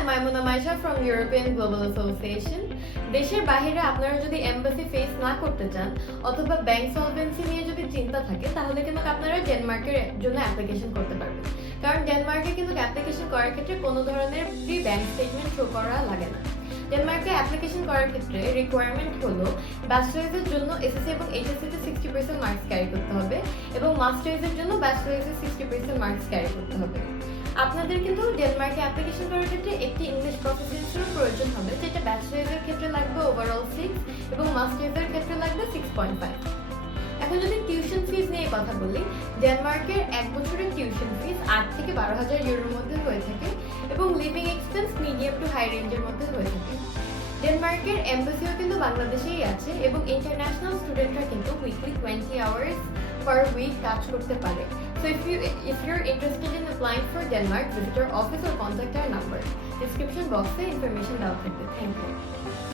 I'm Maimuna Maisha from European Global Association. দেশের বাইরে আপনারা যদি এমবাসি ফেস না করতে চান অথবা ব্যাংক সলভেন্সি নিয়ে যদি চিন্তা থাকে তাহলে কিন্তু আপনারা ডেনমার্কের জন্য অ্যাপ্লিকেশন করতে পারবেন। কারণ ডেনমার্কে কিন্তু অ্যাপ্লিকেশন করার ক্ষেত্রে কোনো ধরনের প্রি ব্যাংক স্টেটমেন্ট শো করা লাগে না। ডেনমার্কে অ্যাপ্লিকেশন করার ক্ষেত্রে রিকোয়ারমেন্ট হলো ব্যাচেলার্সের জন্য এসএসসি এবং এইচএসসিতে 60% মার্কস ক্যারি করতে হবে এবং মাস্টার্সের জন্য ব্যাচেলার্সে 60% মার্কস ক্যারি করতে হবে। আপনাদের কিন্তু ডেনমার্কে অ্যাপ্লিকেশন করার ক্ষেত্রে একটি ইংলিশ প্রফিসিয়েন্সির প্রয়োজন হবে, যেটা ব্যাচেলার্সের ক্ষেত্রে লাগবে ওভারঅল 6 এবং মাস্টার্সের ক্ষেত্রে লাগবে 6.5। এখন যদি টিউশন ফিস নিয়ে কথা বলি, ডেনমার্কের এক বছরের টিউশন ফিস 8 থেকে 12,000 ইউরোর মধ্যে হয়ে থাকে এবং living expense medium to high রেঞ্জের মধ্যে হয়ে থাকে। ডেনমার্কের এমবাসিও কিন্তু বাংলাদেশেই আছে এবং ইন্টারন্যাশনাল স্টুডেন্টরা কিন্তু উইকলি 20 আওয়ার্স পার উইক কাজ করতে পারে। So if you're interested in applying for Denmark, visit our office or contact our number. Description box A information দেওয়া থাকবে। Thank you.